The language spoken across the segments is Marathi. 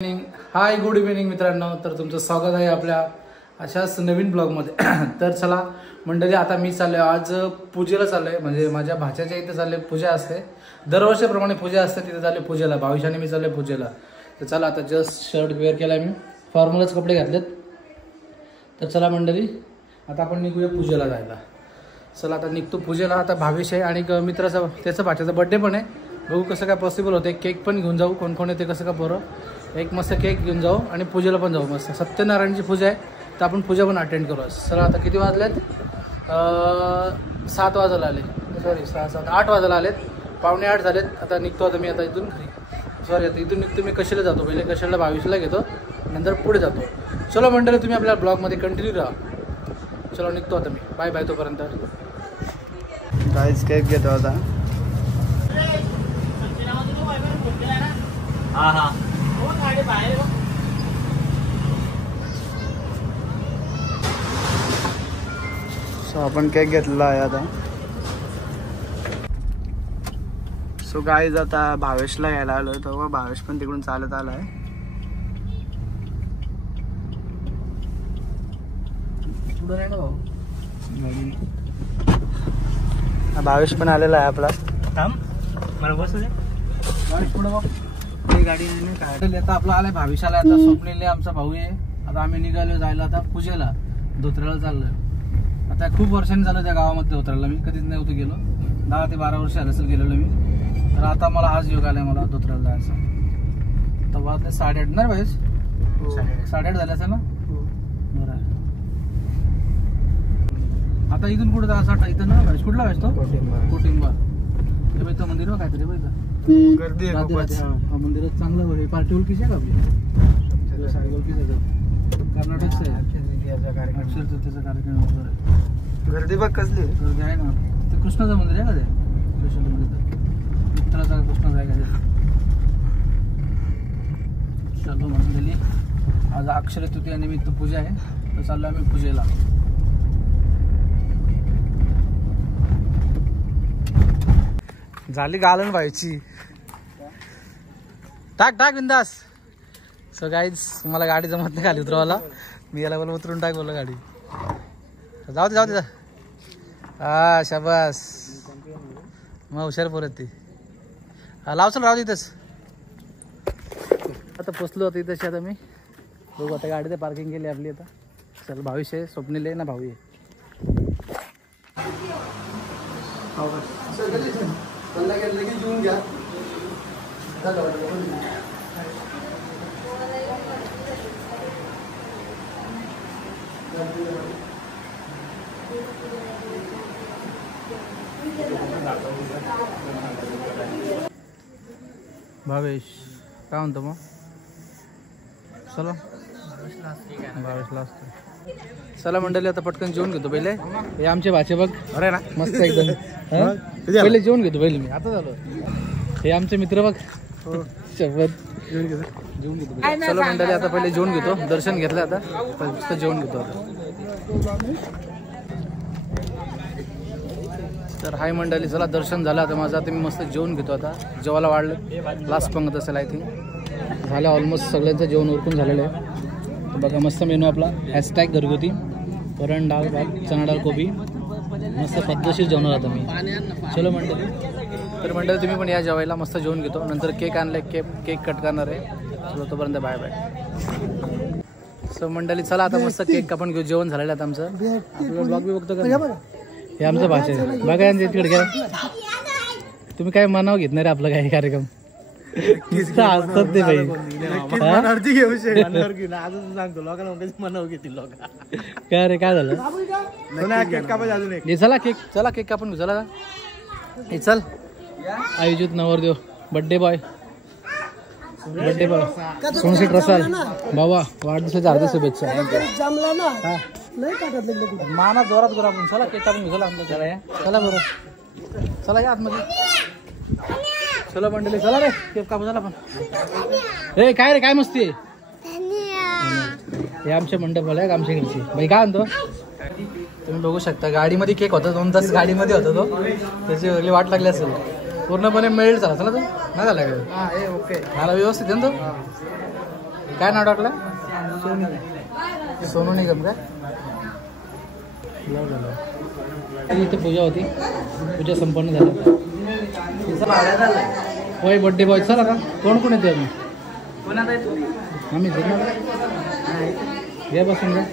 हाय गुड इव्हिनिंग मित्रांनो. तर तुमचं स्वागत आहे आपल्या अशाच नवीन ब्लॉगमध्ये. तर चला मंडळी, आता मी चाललोय आज पूजेला चाललोय. म्हणजे माझ्या भाच्याच्या इथे चालले पूजा असते, दरवर्षीप्रमाणे पूजा असते, तिथे चालले पूजेला. भाविशाने मी चाललोय पूजेला. तर चला आता जस्ट शर्ट वेअर केलाय, मी फॉर्मलच कपडे घातलेत. तर चला मंडळी, आता आपण निघूया पूजेला जायला. चला आता निघतो पूजेला. आता भावेश आहे आणि मित्राचा त्याचा भाच्याचा बड्डे पण आहे. बघू कसं काय पॉसिबल होते. केक पण घेऊन जाऊ, कोण कोण येते कसं का बरं. एक मस्त केक घेऊन जाऊ आणि पूजेला पण जाऊ. मस्त सत्यनारायणची पूजा आहे, तर आपण पूजा पण अटेंड करू. चला आता किती वाजलेत? 7 वाजायला आले. सॉरी 8 वाजायला आलेत. 7:45 झालेत. आता निघतो आता मी आता इथून घरी. सॉरी आता इथून निघतो मी कशाला जातो. पहिले कशाला भाविशला घेतो, नंतर पुढे जातो. चलो मंडळी, तुम्ही आपल्या ब्लॉगमध्ये कंटिन्यू राहा. चलो निघतो आता मी. बाय बाय तोपर्यंत. गाइस केक घेतो आता. सो आपण केक घेतलेला आहे आता. सो गाईज आता भावेशला घ्यायला आलो, तेव्हा भावेश पण तिकडून चालत आलाय. भावेश पण आलेला आहे आपला. गाडी आता आपला आलाय भाविशाला. आता स्वप्नील आमचा भाऊ आहे. आता आम्ही निघालो जायला आता पूजेला. धोत्र्याला चाललोय. आता खूप वर्षांनी झालं त्या गावामध्ये धोत्र्याला. मी कधीच नव्हतं गेलो. 10 ते 12 वर्ष झालं असेल गेलेलो मी. तर आता मला आज योग आलाय मला धोत्र्याला जायचं. तर वाजले 8:30 नाही भावेश? 8:30 झाले असेल ना? बरं. आता इथून कुठं जायचं? इथं ना भावेश कुठला भावेश तो? कोटिंबा. हे बघ इथं मंदिर काहीतरी बघ इथं गर्दी आहे खूपच. हा मंदिरात चांगलं आहे. पार्टी ओळखीची आहे का आपली? साडी ओळखीच आहे. कर्नाटकचं आहे. अक्षर तृतीयेचा कार्यक्रम वगैरे. गर्दी बघ कसली गर्दी आहे ना. ते कृष्णाचं मंदिर आहे का? ते स्पेशल मंदिर मित्राचा कृष्णाचा आहे का? चलो मंडळी, आज अक्षर तृतीयानिमित्त पूजा आहे, तर चाललो आम्ही पूजेला. झाली गालन व्हायची. टाक बिंदास. सो गाईज मला गाडी जमत नाही खाली उतरवायला. मी याला बोल उतरून टाक बोल गाडी. जाऊ दे. हा शाबास. मग हुशार परत ती लावचल राहू तिथंच. आता पोचलो होतो इथंशी. आता मी बघू आता गाडी ते पार्किंग केली आपली. आता चल भाविश आहे, स्वप्नील आहे ना, भाऊ आहे. भावेश काय म्हणतो मग? चला भावेशला असतो. चला मंडळी, आता पटकन जेवून घेतो पहिले. हे आमचे भाचे बघ. अरे ना मस्त एकदम. पहिले जेवून घेतो पहिले मी. आता झालो. हे आमचे मित्र बघ. शपथ जेवून घेतो. चला मंडळी, आता पहिले जेवून घेतो. दर्शन घेतलं, आता जेवण घेतो आता. तर हाय मंडळी, चला दर्शन झालं आता माझं. आता मी मस्त जेवण घेतो. आता जेवायला वाढलं. लास्ट पंगत असेल आय थिंक. झालं ऑलमोस्ट सगळ्यांचं जेवण उरकून झालेलं आहे. तर बघा मस्त मेनू आपला. हॅशटॅग घरगुती वरण डाळ भात चणा डाळ कोबी. मस्त पद्धतशीर जेवणार आता मी. चलो मंडळी, तर मंडळी तुम्ही पण या जेवायला. मस्त जेवण घेतो. नंतर केक आणलाय, केक कट करणार आहे. चलो तोपर्यंत बाय बाय. सो मंडळी चला आता मस्त केक आपण घेऊ. जेवण झालेलं आहे आमचं. आपलं ब्लॉग बी बघतो का? हे आमचं भाषा आहे बघा. तिकडे घ्या. तुम्ही काय मनाव घेत नाही रे आपलं काही कार्यक्रम. असतात ते भाई. काय रे काय झालं? चला केक कापून घेऊ. चला हे चल. आयोजित नवरदेव बड्डे बॉय सोनशेठ रसाल बाबा वाढदिवसाच्या हार्दिक शुभेच्छा. माना जोरात करू आपण. चला केक कापून घेऊ. चला बरं. चला या आतमध्ये. चला मंडळी चला रे केक कापून. चला पण. रे काय रे काय मस्ती आहे? हे आमच्या मंडप आहे आमच्या घरची. भाई काय म्हणतो? तुम्ही बघू शकता गाडीमध्ये केक होता. 2 तास गाडीमध्ये होता तो. त्याची वेगळी वाट लागली असेल. पूर्णपणे मेल्ट झाला ना तो. नाही झाला का? ओके. मला व्यवस्थित आहे ना तो. काय नाव टाकलं? सोनू निगम काय? इथे पूजा होती, पूजा संपन्न झाली. होय बर्थडे बॉय. चला का कोण कोण येते? आम्ही घ्या बसून घ्या.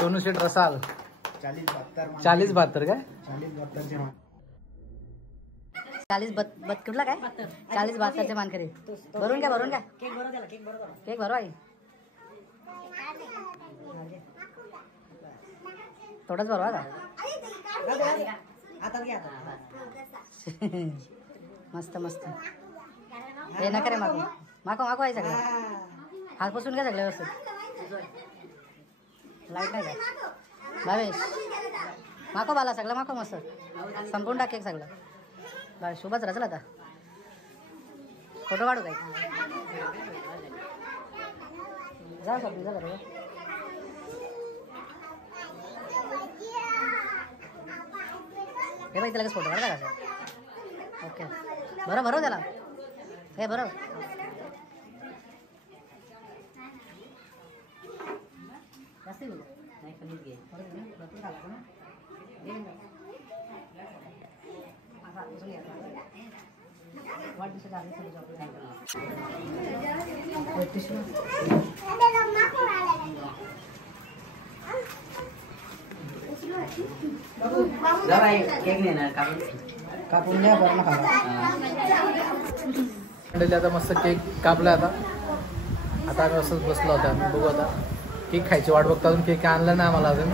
सोनू शेठ रसाल 40-72 काय 40-72 कुठला काय 40-72चे मानकरी. भरून घ्या केक भरो आई. थोडंच भरवा का? मस्त हे नका रे माको आहे सगळं. हात बसून घ्या सगळं व्यवस्थित. लाईट नाही का भावेश? माको बाला सगळं माको मस्त संपून टाक केक सगळं. शुभच रचला आता. फोटो काढू काय? जा स्वप्नी जा बरोबर. हे बाई लगेच फोटो काढता का? ओके बरोबर त्याला हे बरोबर. कापून घ्या बरं नका. आता मस्त केक कापला. आता आम्ही असंच बसलो होता. बघू आता केक खायची वाट बघतो. अजून केक आणला नाही आम्हाला अजून.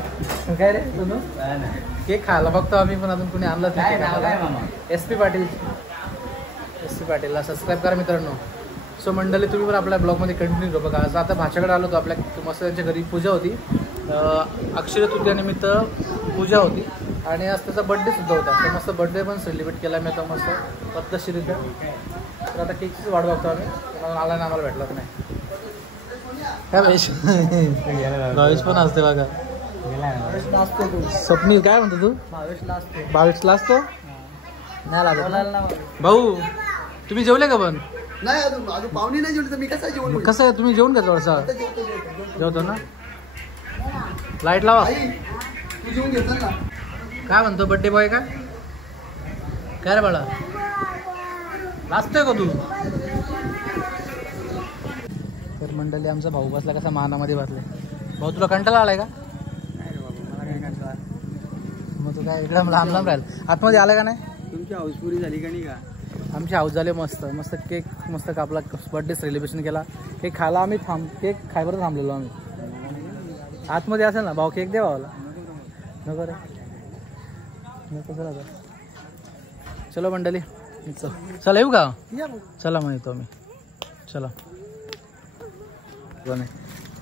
काय रे तुझं? केक खायला बघतो आम्ही पण अजून कोणी आणलं नाही. SP पाटीलला सबस्क्राईब करा मित्रांनो. सो मंडळी तुम्ही पण आपल्या ब्लॉगमध्ये कंटिन्यू करू बघा. आज आता भाच्याकडे आलो होतो. आपल्या मस्त त्यांच्या घरी पूजा होती. अक्षय तृतीयानिमित्त पूजा होती आणि आज त्याचा बड्डे सुद्धा होता. तर मस्त बड्डे पण सेलिब्रेट केला मी आता मस्त पद्धतशीरित्या. तर आता केकचीच वाट बघतो आम्ही. आला नाही आम्हाला भेटलाच नाही. काय भावेश पण असते बघा. स्वप्नील काय म्हणतो तू? 22ला असतो. नाही लागत भाऊ. तुम्ही जेवले का? पण नाही अजून पाहुणे नाही जेवले तर मी कसं जेवण? कसं आहे तुम्ही जेवून घ्या थोडसा. जेवतो ना. लाईट लावा. तू जेवून घेतो ना. काय म्हणतो बड्डे बॉय? काय रे बाळा लाजतोय का तू? तर मंडळी आमचा भाऊ बसला कसा मानामध्ये बसले. भाऊ तुला कंटाळा आलाय का? मग तू काय इकडे लांब राहील. आतमध्ये आला का नाही? तुमची हाऊस पुरी झाली का नाही का? आमची हाऊस झाली मस्त मस्त. केक मस्त कापला. बर्थडे सेलिब्रेशन केला. केक खायला आम्ही केक खायबरोबर थांबलेलो आम्ही. आतमध्ये असेल ना भाऊ केक दे भावाला. नको रे नको. चला चलो मंडळी चला येऊ का? चला मग येतो आम्ही. चला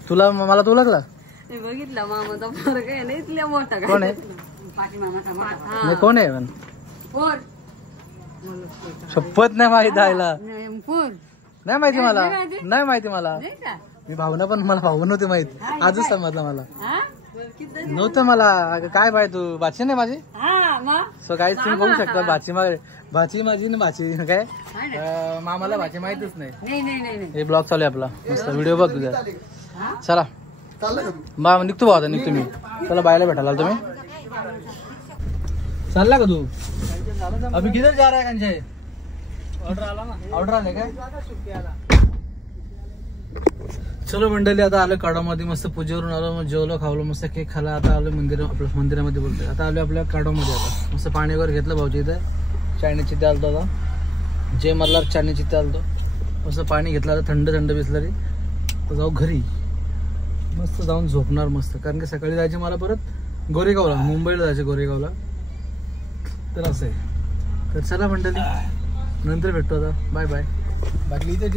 तुला मला तू लागला बघितलं मामाचा फरक आहे ना इथल्या मोठा. कोण आहे? कोण आहे? शपथ नाही माहित आयला. नाही माहिती मला. नाही माहिती मला. मी भावना पण मला भाऊ नव्हती माहित. आजच समजलं मला. नव्हतं मला. काय पाहिजे तू? भाची नाही माझी. सो काही तुम्ही बघू शकता. भाची माझी ना भाची काय मामाला भाची माहितच नाही. हे ब्लॉग चालू आहे आपला मस्त. व्हिडिओ बघ तुझा. चला बा निघतो भाऊ. आता निघतो मी. चला बायला भेटायला तुम्ही. चालला का तू? अभी किधर जा रहा है कंचे? ऑर्डर आला ना. ऑर्डर आले काय? चलो मंडळी आता आलो काडोमध्ये. मस्त पूजेवरून आलो. मग जेवलो खावलो मस्त. केक खाला. आता आलो आपल्या मंदिरामध्ये बोलतोय. आता आलो आपल्या काडोमध्ये. आता मस्त पाणी वगैरे घेतलं भाऊच्या इथे. चायनीची ते आलतो. आता जे मल्हार चायनीची ते आलतो. मस्त पाणी घेतलं. आता थंड बिसलरी. तर जाऊ घरी. मस्त जाऊन झोपणार मस्त, कारण की सकाळी जायचे मला परत गोरेगावला, मुंबईला जायचे गोरेगावला. तर असं आहे. तर चला मंडळी, नंतर भेटतो आता. Bye bye. बाकी इथे